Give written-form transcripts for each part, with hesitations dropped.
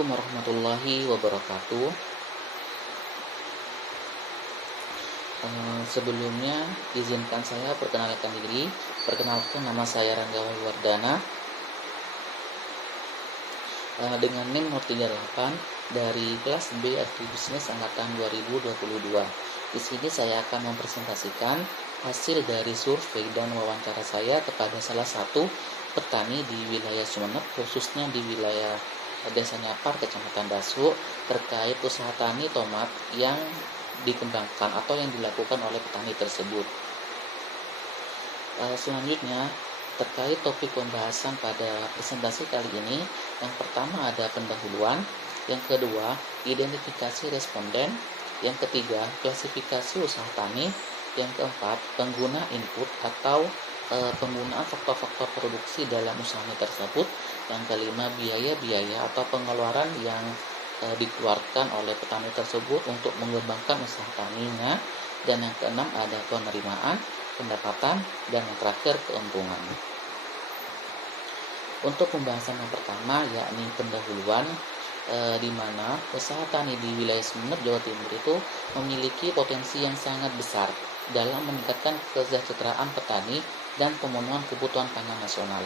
Assalamualaikum warahmatullahi wabarakatuh. Sebelumnya izinkan saya perkenalkan diri. Perkenalkan, nama saya Rangga Wardana dengan NIM 038 dari kelas B Agribisnis angkatan 2022. Di sini saya akan mempresentasikan hasil dari survei dan wawancara saya kepada salah satu petani di wilayah Sumeneb, khususnya di wilayah Desa Nyapar, Kecamatan Dasu, terkait usaha tani tomat yang dikembangkan atau yang dilakukan oleh petani tersebut. Selanjutnya, terkait topik pembahasan pada presentasi kali ini, yang pertama ada pendahuluan, yang kedua identifikasi responden, yang ketiga klasifikasi usaha tani, yang keempat pengguna input atau penggunaan faktor-faktor produksi dalam usaha tersebut, yang kelima biaya-biaya atau pengeluaran yang dikeluarkan oleh petani tersebut untuk mengembangkan usaha taninya, dan yang keenam ada penerimaan, pendapatan, dan yang terakhir keuntungan. Untuk pembahasan yang pertama yakni pendahuluan, di mana usaha tani di wilayah Sumeneb, Jawa Timur itu memiliki potensi yang sangat besar dalam meningkatkan kesejahteraan petani dan pemenuhan kebutuhan pangan nasional.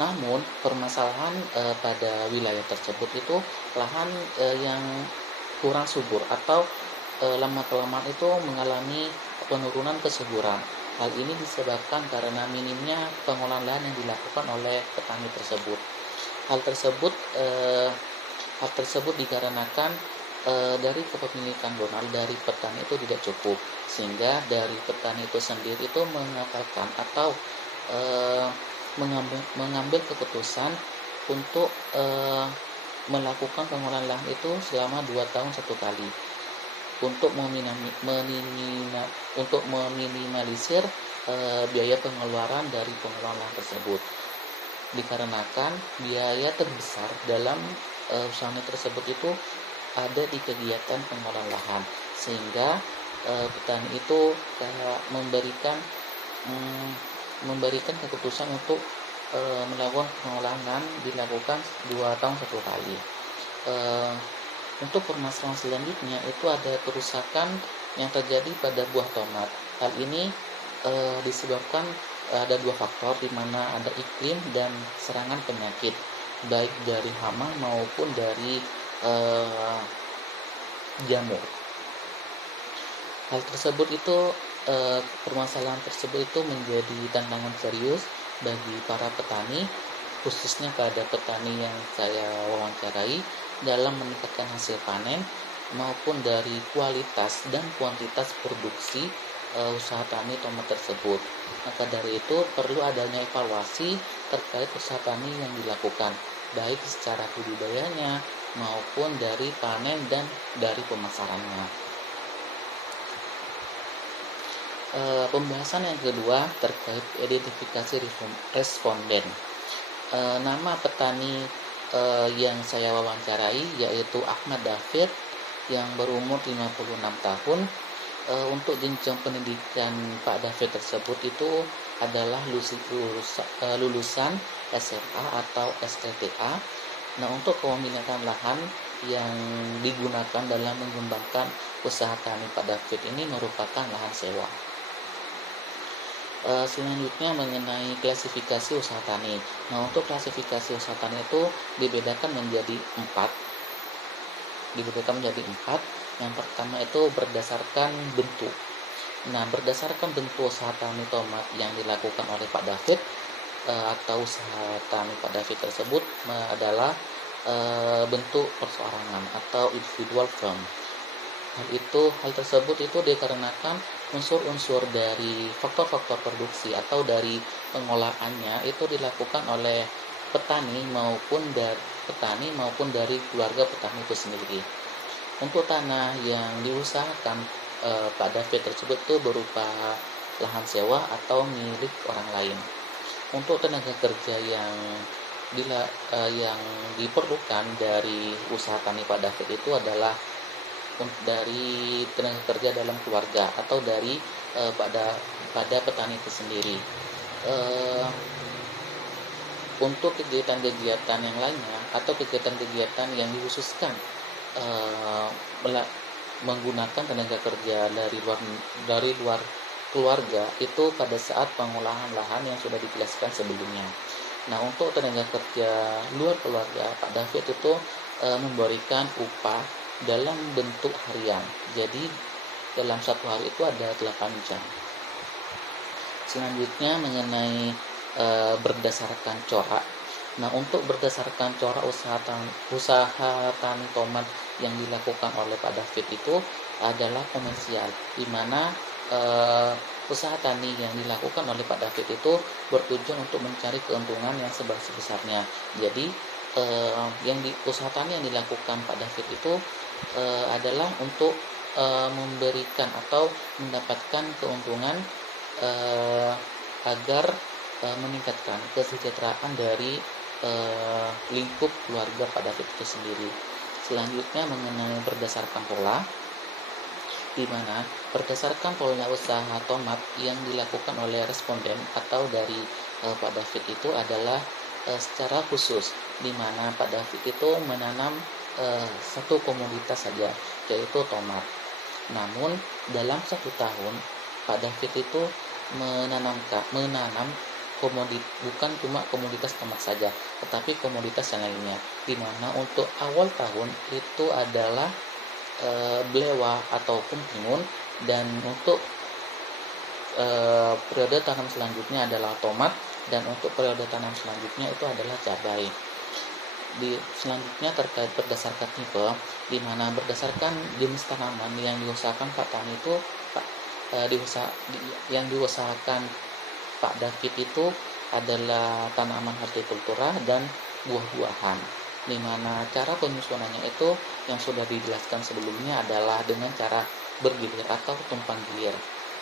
Namun permasalahan pada wilayah tersebut itu lahan yang kurang subur atau lama-kelamaan itu mengalami penurunan kesuburan. Hal ini disebabkan karena minimnya pengolahan lahan yang dilakukan oleh petani tersebut. Hal tersebut dikarenakan dari kepemilikan donal dari petani itu tidak cukup, sehingga dari petani itu sendiri itu mengatakan atau mengambil keputusan untuk melakukan pengolahan lahan itu selama 2 tahun 1 kali untuk meminimalisir biaya pengeluaran dari pengolahan lahan tersebut. Dikarenakan biaya terbesar dalam usaha tersebut itu ada di kegiatan pengolahan lahan, sehingga petani itu memberikan keputusan untuk melakukan pengolahan lahan dilakukan 2 tahun 1 kali. Untuk permasalahan selanjutnya itu ada kerusakan yang terjadi pada buah tomat. Hal ini disebabkan ada 2 faktor, di mana ada iklim dan serangan penyakit baik dari hama maupun dari jamur. Permasalahan tersebut itu menjadi tantangan serius bagi para petani, khususnya pada petani yang saya wawancarai, dalam meningkatkan hasil panen maupun dari kualitas dan kuantitas produksi usaha tani tomat tersebut. Maka dari itu perlu adanya evaluasi terkait usaha tani yang dilakukan, baik secara budidayanya maupun dari panen dan dari pemasarannya. Pembahasan yang kedua terkait identifikasi responden. Nama petani yang saya wawancarai yaitu Ahmad David yang berumur 56 tahun. Untuk jenjang pendidikan Pak David tersebut itu adalah lulusan SMA atau STTA. Nah, untuk kepemilikan lahan yang digunakan dalam mengembangkan usaha tani Pak David ini merupakan lahan sewa. Selanjutnya mengenai klasifikasi usaha tani. Nah, untuk klasifikasi usaha tani itu dibedakan menjadi 4. Yang pertama itu berdasarkan bentuk. Nah, berdasarkan bentuk usaha tani tomat yang dilakukan oleh Pak David atau usaha tani Pak David tersebut adalah bentuk perseorangan atau individual farm. Hal tersebut itu dikarenakan unsur-unsur dari faktor-faktor produksi atau dari pengolahannya itu dilakukan oleh petani maupun dari keluarga petani itu sendiri. Untuk tanah yang diusahakan Pak David tersebut itu berupa lahan sewa atau milik orang lain. Untuk tenaga kerja yang diperlukan dari usaha tani Pak David itu adalah dari tenaga kerja dalam keluarga atau dari pada petani itu sendiri. Untuk kegiatan-kegiatan yang lainnya atau kegiatan-kegiatan yang dikhususkan eh, menggunakan tenaga kerja dari luar keluarga itu pada saat pengolahan lahan yang sudah dijelaskan sebelumnya. Nah, untuk tenaga kerja luar keluarga, Pak David itu memberikan upah dalam bentuk harian. Jadi dalam satu hari itu ada 8 jam. Selanjutnya mengenai berdasarkan corak. Nah, untuk berdasarkan corak usaha tani tomat yang dilakukan oleh Pak David itu adalah komersial, di mana usaha tani yang dilakukan oleh Pak David itu bertujuan untuk mencari keuntungan yang sebesar-besarnya. Jadi usaha tani yang dilakukan Pak David itu adalah untuk memberikan atau mendapatkan keuntungan agar meningkatkan kesejahteraan dari lingkup keluarga Pak David itu sendiri. Selanjutnya mengenai berdasarkan pola, di mana berdasarkan pola usaha tomat yang dilakukan oleh responden atau dari Pak David itu adalah secara khusus, di mana Pak David itu menanam satu komoditas saja, yaitu tomat. Namun dalam satu tahun Pak David itu menanam bukan cuma komoditas tomat saja, tetapi komoditas yang lainnya, di mana untuk awal tahun itu adalah belewa ataupun timun, dan untuk periode tanam selanjutnya adalah tomat, dan untuk periode tanam selanjutnya itu adalah cabai. Selanjutnya terkait berdasarkan tipe, di mana berdasarkan jenis tanaman yang diusahakan Pak Tani itu yang diusahakan Pak David itu adalah tanaman hortikultura dan buah-buahan, di mana cara penyusunannya itu yang sudah dijelaskan sebelumnya adalah dengan cara bergilir atau tumpang gilir,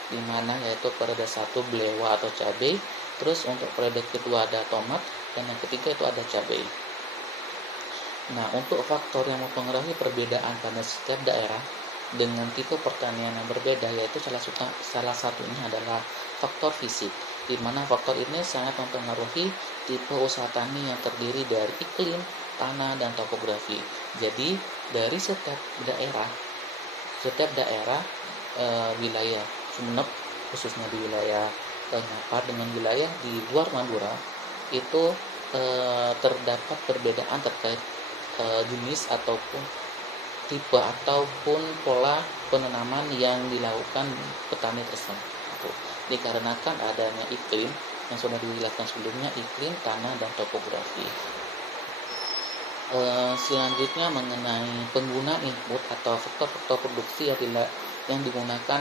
di mana yaitu periode 1 belewa atau cabai, terus untuk periode kedua ada tomat, dan yang ketiga itu ada cabai. Nah, untuk faktor yang mempengaruhi perbedaan pada setiap daerah dengan tipe pertanian yang berbeda, yaitu salah satunya adalah faktor fisik, di mana faktor ini sangat mempengaruhi tipe usaha tani yang terdiri dari iklim, tanah, dan topografi. Jadi dari setiap daerah wilayah Sumeneb, khususnya di wilayah Nyapar, dengan wilayah di luar Madura itu terdapat perbedaan terkait jenis ataupun tipe ataupun pola penanaman yang dilakukan petani tersebut, dikarenakan adanya iklim yang sudah dijelaskan sebelumnya, iklim, tanah, dan topografi. Selanjutnya mengenai penggunaan input atau faktor-faktor produksi yang digunakan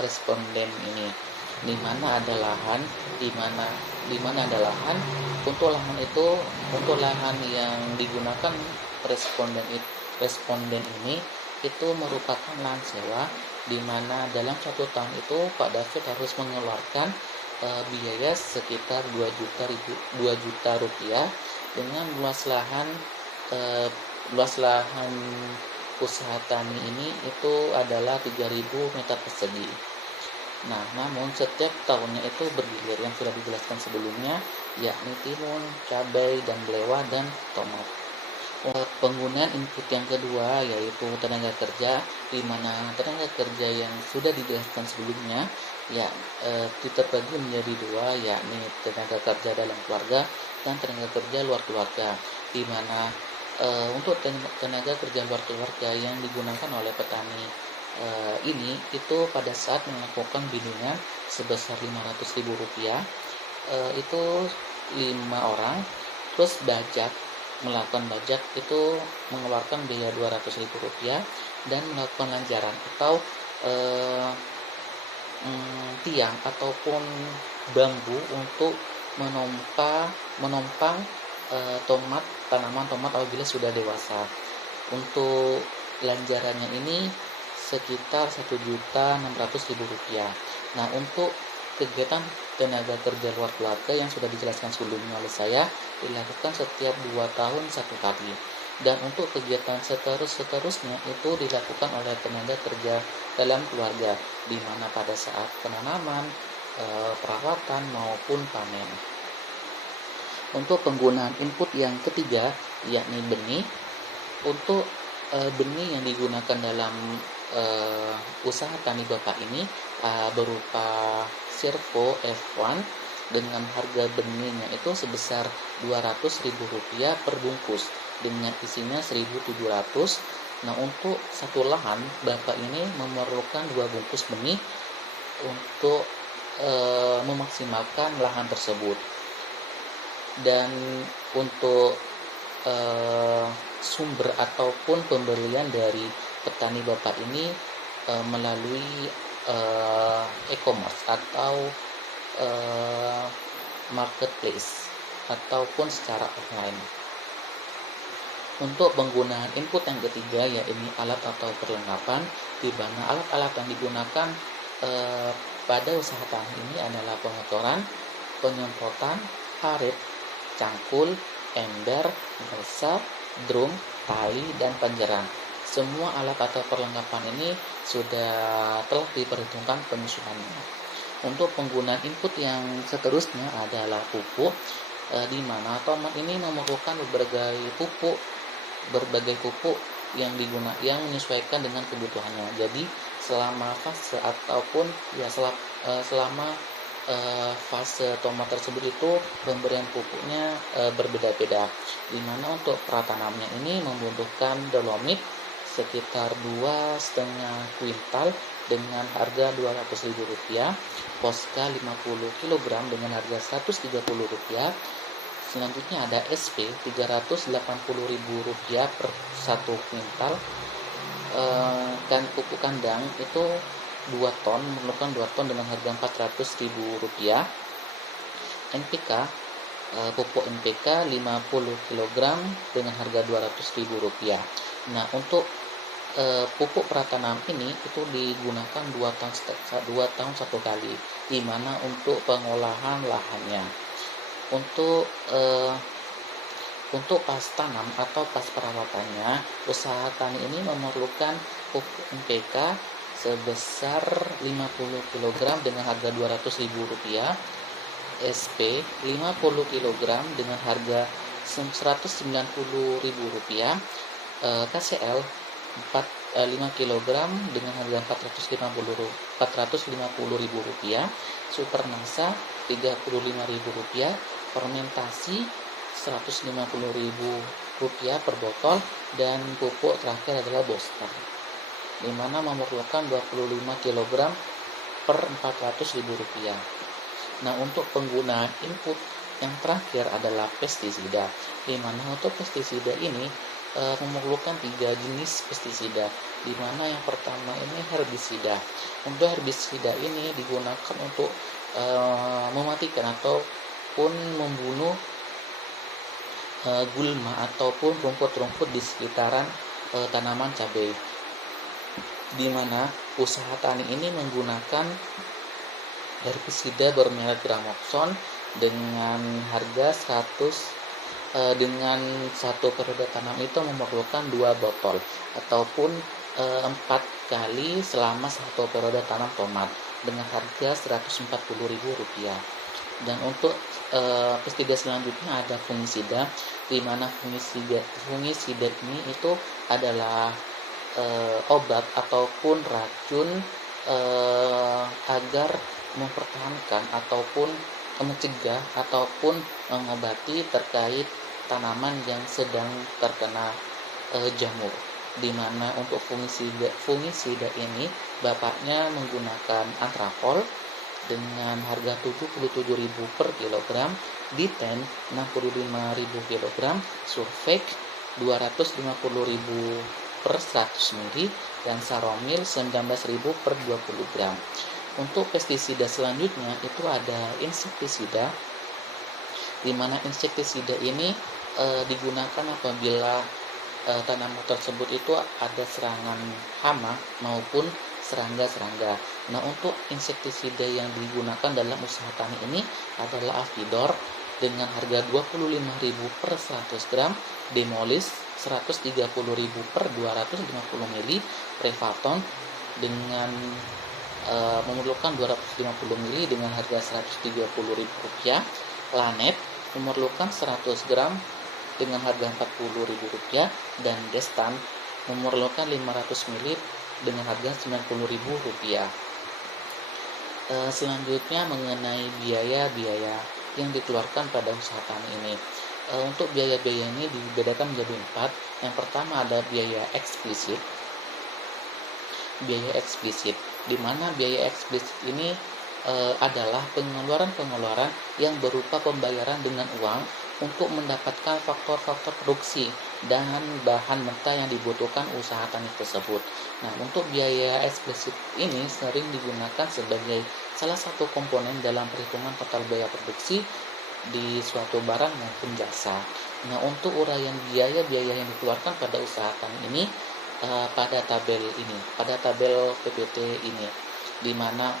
responden ini, di mana ada lahan, untuk lahan yang digunakan responden ini itu merupakan lahan sewa, di mana dalam satu tahun itu Pak David harus mengeluarkan biaya sekitar 2 juta rupiah dengan luas lahan usaha tani ini itu adalah 3.000 meter persegi. Nah, namun setiap tahunnya itu bergilir yang sudah dijelaskan sebelumnya, yakni timun, cabai, dan belewa, dan tomat. Penggunaan input yang kedua yaitu tenaga kerja, di mana tenaga kerja yang sudah dijelaskan sebelumnya terbagi menjadi dua, yakni tenaga kerja dalam keluarga dan tenaga kerja luar keluarga, di mana untuk tenaga kerja luar keluarga yang digunakan oleh petani ini itu pada saat melakukan bimbingan sebesar Rp500.000, itu 5 orang, terus melakukan bajak itu mengeluarkan biaya Rp200.000, dan melakukan lanjaran atau tiang ataupun bambu untuk menopang tanaman tomat apabila sudah dewasa. Untuk lanjarannya ini sekitar Rp1.600.000. Nah, untuk kegiatan tenaga kerja luar keluarga yang sudah dijelaskan sebelumnya oleh saya dilakukan setiap 2 tahun 1 kali, dan untuk kegiatan seterusnya itu dilakukan oleh tenaga kerja dalam keluarga, di mana pada saat penanaman, perawatan, maupun panen. Untuk penggunaan input yang ketiga, yakni benih. Untuk benih yang digunakan dalam usaha tani Bapak ini berupa Servo F1 dengan harga benihnya itu sebesar Rp200.000 per bungkus dengan isinya 1.700. Nah, untuk satu lahan Bapak ini memerlukan 2 bungkus benih untuk memaksimalkan lahan tersebut. Dan untuk sumber ataupun pembelian dari petani Bapak ini melalui e-commerce atau marketplace ataupun secara offline. Untuk penggunaan input yang ketiga, yaitu alat atau perlengkapan, di mana alat-alat yang digunakan pada usaha tani ini adalah pengotoran, penyemprotan, parit, cangkul, ember, balsa, drum, tali, dan panjaran. Semua alat atau perlengkapan ini telah diperhitungkan penyusunannya. Untuk penggunaan input yang seterusnya adalah pupuk, di mana tomat ini memerlukan berbagai pupuk yang menyesuaikan dengan kebutuhannya. Jadi selama fase ataupun selama fase tomat tersebut itu pemberian pupuknya berbeda-beda, di mana untuk pratanamnya ini membutuhkan dolomit sekitar 2,5 kuintal dengan harga Rp200.000, Posca 50 kg dengan harga Rp130. Selanjutnya ada SP Rp380.000 per 1 kuintal. Dan pupuk kandang itu 2 ton, memerlukan 2 ton dengan harga Rp400.000. NPK, pupuk NPK 50 kg dengan harga Rp200.000. Nah, untuk pupuk pratanam ini itu digunakan 2 tahun 1 kali, di mana untuk pengolahan lahannya. Untuk pas tanam atau pas perawatannya, usaha tani ini memerlukan pupuk NPK sebesar 50 kg dengan harga Rp200.000, SP 50 kg dengan harga Rp190.000, KCL 5 kg dengan harga Rp450.000, Supernasa Rp35.000, fermentasi Rp150.000 per botol, dan pupuk terakhir adalah Bosta, di mana memerlukan 25 kg per Rp400.000. Nah, untuk penggunaan input yang terakhir adalah pestisida, di mana untuk pestisida ini memerlukan 3 jenis pestisida, di mana yang pertama ini herbisida. Untuk herbisida ini digunakan untuk mematikan ataupun membunuh gulma ataupun rumput-rumput di sekitaran tanaman cabai, di mana usaha tani ini menggunakan herbisida bermerek Gramoxone dengan harga dengan satu periode tanam itu memerlukan 2 botol ataupun 4 kali selama satu periode tanam tomat dengan harga Rp140.000. Dan untuk pestisida selanjutnya ada fungisida, di mana fungisida ini itu adalah obat ataupun racun agar mempertahankan ataupun mencegah ataupun mengobati terkait tanaman yang sedang terkena jamur, di mana untuk fungisida ini bapaknya menggunakan Antracol dengan harga Rp77.000 per kilogram, Diten Rp65.000 kilogram, Surfex Rp250.000 per 100 ml, dan Saromil Rp19.000 per 20 gram. Untuk pestisida selanjutnya itu ada insektisida, di mana insektisida ini digunakan apabila tanaman tersebut itu ada serangan hama maupun serangga-serangga. Nah, untuk insektisida yang digunakan dalam usaha tani ini adalah Avidor dengan harga Rp25.000 per 100 gram, Demolis Rp130.000 per 250 ml, Prevaton dengan memerlukan 250 ml dengan harga Rp130.000, Lanet memerlukan 100 gram dengan harga Rp40.000 dan Destan memerlukan 500 ml dengan harga Rp90.000. Selanjutnya mengenai biaya-biaya yang dikeluarkan pada usaha tani ini. Untuk biaya-biaya ini dibedakan menjadi 4. Yang pertama ada biaya eksplisit. Biaya eksplisit, di mana biaya eksplisit ini adalah pengeluaran-pengeluaran yang berupa pembayaran dengan uang untuk mendapatkan faktor-faktor produksi dan bahan mentah yang dibutuhkan usaha tani tersebut. Nah, untuk biaya eksplisit ini sering digunakan sebagai salah satu komponen dalam perhitungan total biaya produksi di suatu barang maupun jasa. Nah, untuk uraian biaya-biaya yang dikeluarkan pada usaha tani ini pada tabel PPT ini, di mana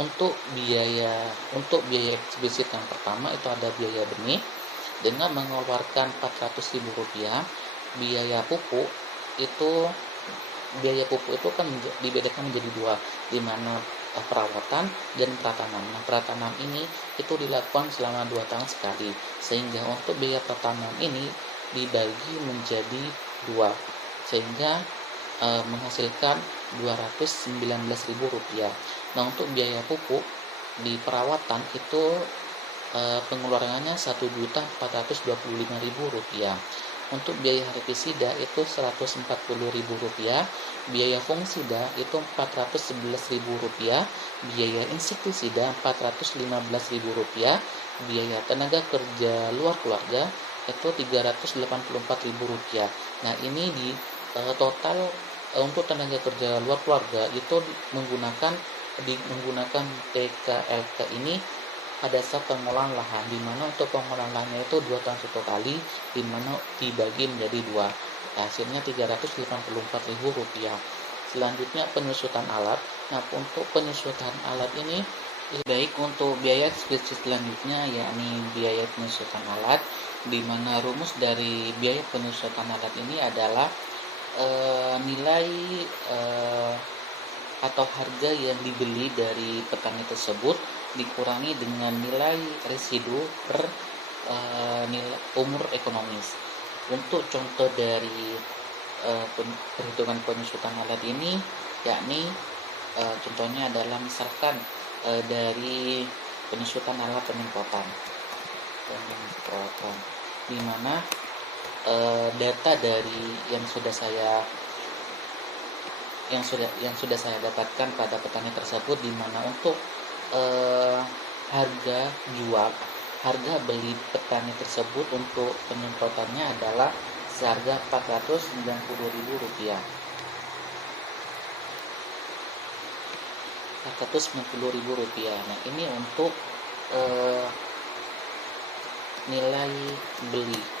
untuk biaya eksplisit yang pertama itu ada biaya benih dengan mengeluarkan Rp400.000. Biaya pupuk itu kan dibedakan menjadi 2, di mana perawatan dan pratanam. Nah, pratanam ini itu dilakukan selama 2 tahun sekali, sehingga untuk biaya pratanam ini dibagi menjadi 2, sehingga menghasilkan Rp219.000. Nah, untuk biaya pupuk di perawatan itu pengeluarannya Rp1.425.000. Untuk biaya herbiksida itu Rp140.000, biaya fungisida itu Rp411.000, biaya insektisida Rp415.000, biaya tenaga kerja luar keluarga itu Rp384.000. Nah, ini di total untuk tenaga kerja luar keluarga itu menggunakan TKLK ini pada saat pengolahan lahan, di mana untuk pengolahan lahannya itu 2 tahun 1 kali, di mana dibagi menjadi 2, hasilnya Rp384.000. Selanjutnya penyusutan alat. Nah, untuk penyusutan alat ini baik untuk biaya eksplisit selanjutnya, yakni biaya penyusutan alat, di mana rumus dari biaya penyusutan alat ini adalah nilai atau harga yang dibeli dari petani tersebut dikurangi dengan nilai residu per nilai umur ekonomis. Untuk contoh dari perhitungan penyusutan alat ini, yakni contohnya adalah misalkan dari penyusutan alat penyemprotan, di mana data dari yang sudah saya dapatkan pada petani tersebut, di mana untuk harga beli petani tersebut untuk penyemprotannya adalah seharga Rp490.000. Nah, ini untuk nilai beli.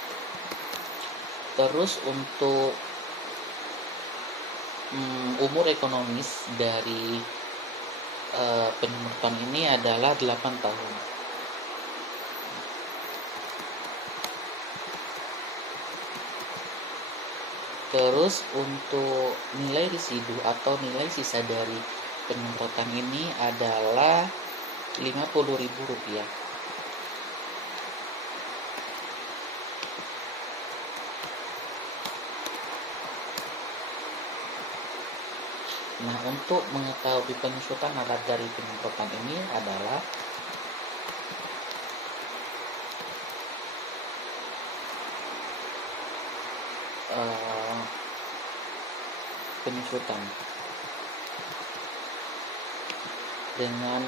Terus untuk umur ekonomis dari penyemprotan ini adalah 8 tahun. Terus untuk nilai residu atau nilai sisa dari penyemprotan ini adalah Rp50.000. Nah, untuk mengetahui penyusutan alat dari penyemprotan ini adalah penyusutan dengan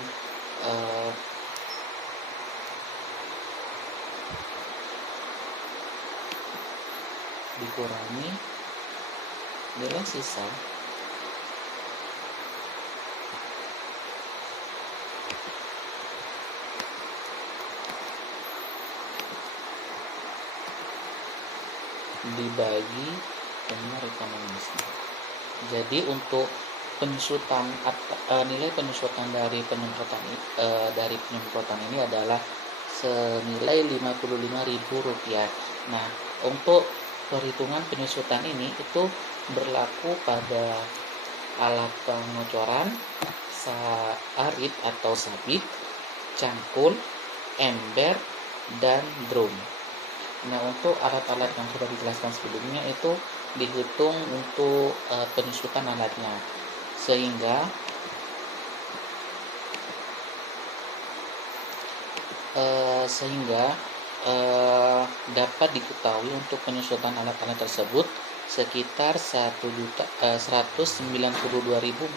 dikurangi nilai sisa dibagi umur ekonomisnya. Jadi untuk penyusutan nilai penyusutan dari penyemprotan ini adalah senilai Rp55.000. Nah, untuk perhitungan penyusutan ini itu berlaku pada alat pengocoran, arit atau sabit, cangkul, ember, dan drum. Nah, untuk alat-alat yang sudah dijelaskan sebelumnya itu dihitung untuk penyusutan alatnya, sehingga eh, sehingga dapat diketahui untuk penyusutan alat-alat tersebut sekitar 1.992.450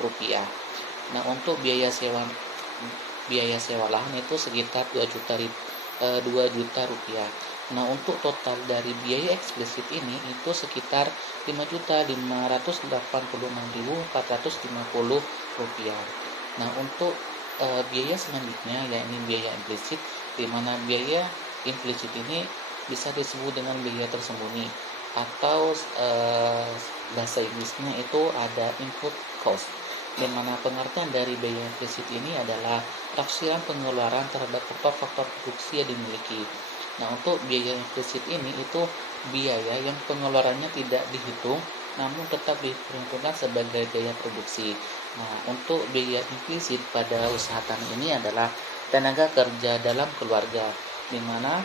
rupiah. Nah, untuk biaya sewa lahan itu sekitar 2 juta rupiah. Nah, untuk total dari biaya eksplisit ini itu sekitar 5.586.450 rupiah. Nah, untuk biaya selanjutnya yakni biaya implisit, di mana biaya implisit ini bisa disebut dengan biaya tersembunyi atau bahasa Inggrisnya itu ada input cost, di mana pengertian dari biaya implisit ini adalah tafsiran pengeluaran terhadap faktor-faktor produksi yang dimiliki. Nah, untuk biaya implisit ini itu biaya yang pengeluarannya tidak dihitung namun tetap diperhitungkan sebagai biaya produksi. Nah, untuk biaya implisit pada usaha tani ini adalah tenaga kerja dalam keluarga, di mana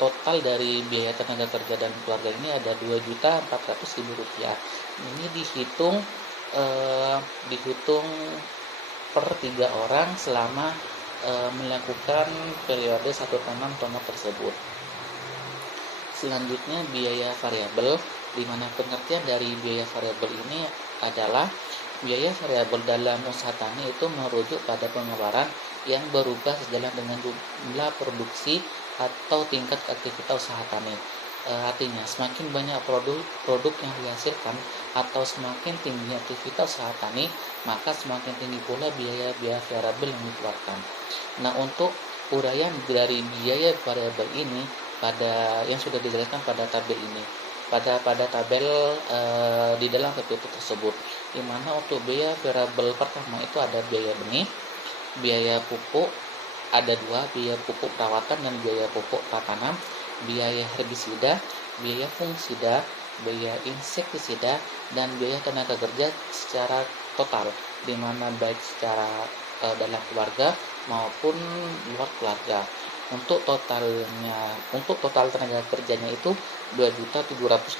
total dari biaya tenaga kerja dan keluarga ini ada 2.400.000 rupiah. Ini dihitung per 3 orang selama melakukan periode satu tanam tomat tersebut. Selanjutnya biaya variabel, di mana pengertian dari biaya variabel ini adalah biaya variabel dalam usaha tani itu merujuk pada pengeluaran yang berubah sejalan dengan jumlah produksi atau tingkat aktivitas usaha tani. Artinya semakin banyak produk yang dihasilkan atau semakin tinggi aktivitas usaha tani, maka semakin tinggi pula biaya variabel yang dikeluarkan. Nah, untuk uraian dari biaya variabel ini yang sudah dijelaskan pada tabel ini, pada tabel di dalam PPT tersebut, di mana untuk biaya variabel pertama itu ada biaya benih, biaya pupuk, ada dua, biaya pupuk perawatan dan biaya pupuk pratanam, biaya herbisida, biaya fungisida, biaya insektisida, dan biaya tenaga kerja secara total, di mana baik secara dalam keluarga maupun luar keluarga. Untuk total tenaga kerjanya itu 2.784.000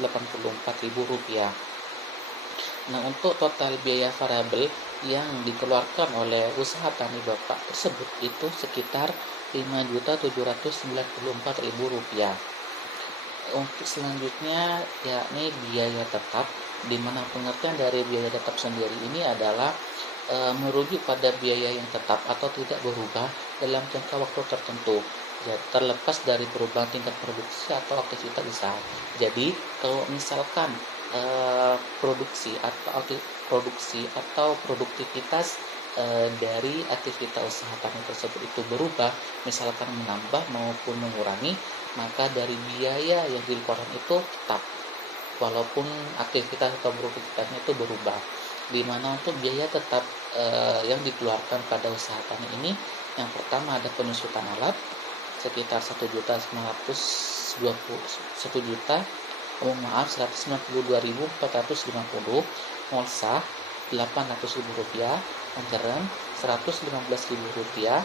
rupiah. Nah, untuk total biaya variabel yang dikeluarkan oleh usaha tani Bapak tersebut itu sekitar 5.794.000 rupiah. Untuk selanjutnya yakni biaya tetap, di mana pengertian dari biaya tetap sendiri ini adalah merujuk pada biaya yang tetap atau tidak berubah dalam jangka waktu tertentu, ya, terlepas dari perubahan tingkat produksi atau aktivitas usaha. Jadi kalau misalkan produksi atau produktivitas dari aktivitas usaha tani tersebut itu berubah, misalkan menambah maupun mengurangi, maka dari biaya yang dikeluarkan itu tetap walaupun aktivitas atau produktivitasnya itu berubah. Di mana untuk biaya tetap yang dikeluarkan pada usaha tani ini, yang pertama ada penyusutan alat sekitar 192.450, mulsa 800.000 rupiah, garam 115.000 rupiah,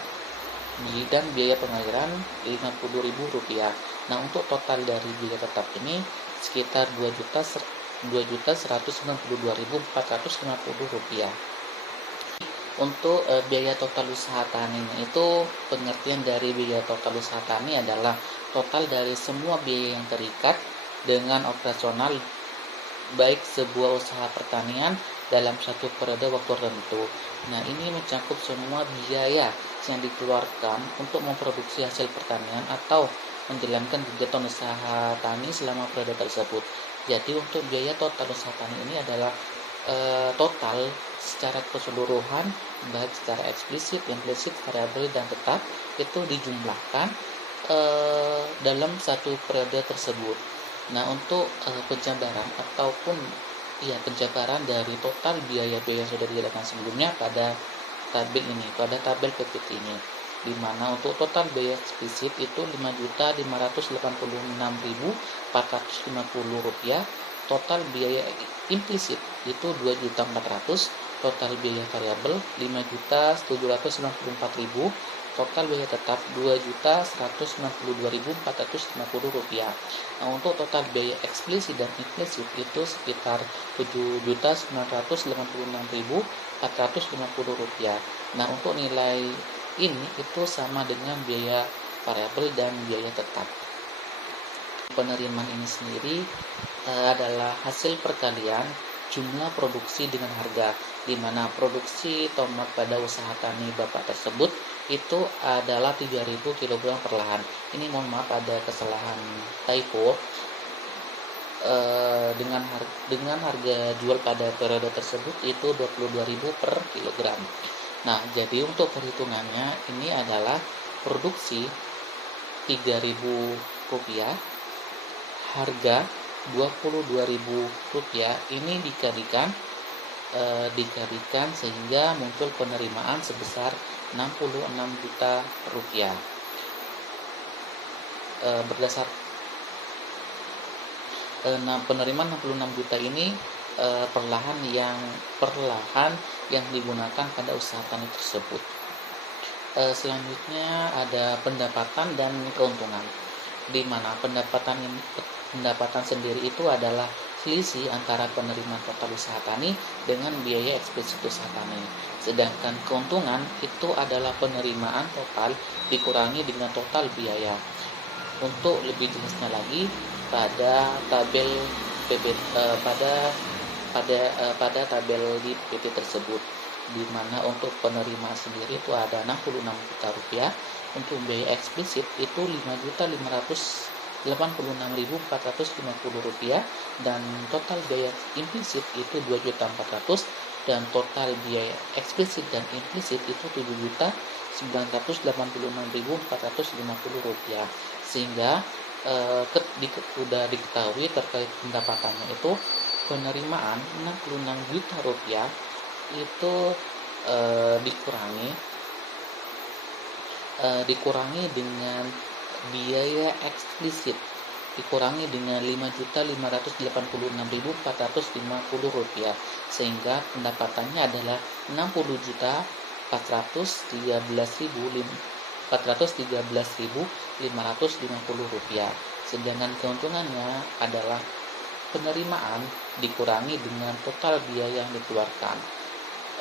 dan biaya pengairan 50.000 rupiah. Nah, untuk total dari biaya tetap ini sekitar 2.192.450 rupiah. Untuk biaya total usaha taninya itu, pengertian dari biaya total usaha tani adalah total dari semua biaya yang terikat dengan operasional baik sebuah usaha pertanian dalam satu periode waktu tertentu. Nah, ini mencakup semua biaya yang dikeluarkan untuk memproduksi hasil pertanian atau menjalankan kegiatan usaha tani selama periode tersebut. Jadi untuk biaya total usaha tani ini adalah total secara keseluruhan, baik secara eksplisit, implisit, variabel, dan tetap, itu dijumlahkan dalam satu periode tersebut. Nah, untuk penjabaran dari total biaya-biaya yang sudah dijelaskan sebelumnya pada tabel PPT ini, di mana untuk total biaya eksplisit itu 5.586.450 rupiah, total biaya implisit itu 2.400.000, total biaya variabel 5.794.000, total biaya tetap Rp2.192.450. Nah, untuk total biaya eksplisit dan implisit itu sekitar Rp7.986.450. Nah, untuk nilai ini itu sama dengan biaya variabel dan biaya tetap. Penerimaan ini sendiri adalah hasil perkalian jumlah produksi dengan harga, di mana produksi tomat pada usaha tani Bapak tersebut itu adalah 3.000 kg per lahan. Ini mohon maaf ada kesalahan typo, dengan harga jual pada periode tersebut itu 22.000 per kilogram. Nah, jadi untuk perhitungannya ini adalah produksi Rp3.000, harga Rp22.000, ini dikalikan sehingga muncul penerimaan sebesar Rp66 juta. Penerimaan 66 juta ini perlahan yang digunakan pada usaha tani tersebut. Selanjutnya ada pendapatan dan keuntungan, di mana pendapatan sendiri itu adalah selisih antara penerimaan total usaha tani dengan biaya eksplisit usaha tani. Sedangkan keuntungan itu adalah penerimaan total dikurangi dengan total biaya. Untuk lebih jelasnya lagi, pada tabel tabel di PP tersebut, di mana untuk penerimaan sendiri itu ada Rp66 juta, untuk biaya eksplisit itu Rp5.586.450, dan total biaya implisit itu Rp2.400.000, dan total biaya eksplisit dan implisit itu Rp7.986.450. Sehingga sudah diketahui terkait pendapatannya itu penerimaan Rp66 juta itu dikurangi dengan biaya eksplisit, dikurangi dengan Rp5.586.450, sehingga pendapatannya adalah Rp60.413.550. Sedangkan keuntungannya adalah penerimaan dikurangi dengan total biaya yang dikeluarkan,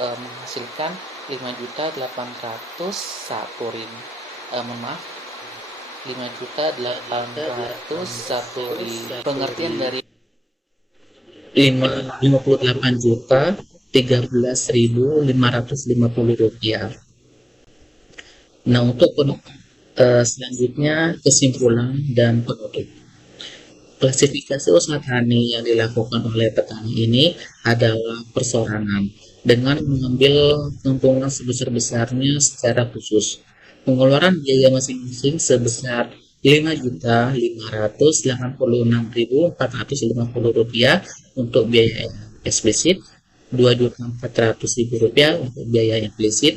menghasilkan Rp5.801.000. Pengertian dari Rp58.013.550. Nah, untuk selanjutnya kesimpulan dan penutup. Klasifikasi usaha tani yang dilakukan oleh petani ini adalah persorangan, dengan mengambil keuntungan sebesar-besarnya secara khusus. Pengeluaran biaya masing-masing sebesar Rp5.586.450 untuk biaya eksplisit, Rp2.400.000 untuk biaya implisit,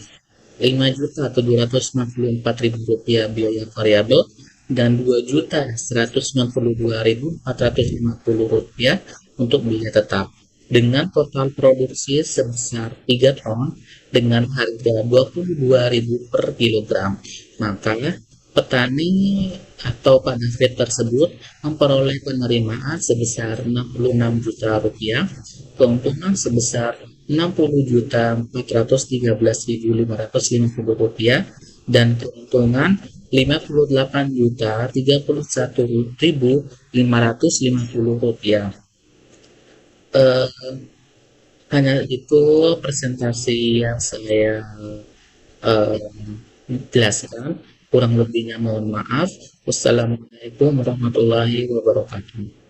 Rp5.264.000 biaya variabel, dan Rp2.192.450 untuk biaya tetap, dengan total produksi sebesar 3 ton dengan harga Rp22.000 per kilogram. Maka petani atau Pak David tersebut memperoleh penerimaan sebesar Rp66 juta, keuntungan sebesar Rp60.413.550, dan keuntungan Rp51.031.550. Hanya itu presentasi yang saya jelaskan. Kurang lebihnya mohon maaf. Wassalamualaikum warahmatullahi wabarakatuh.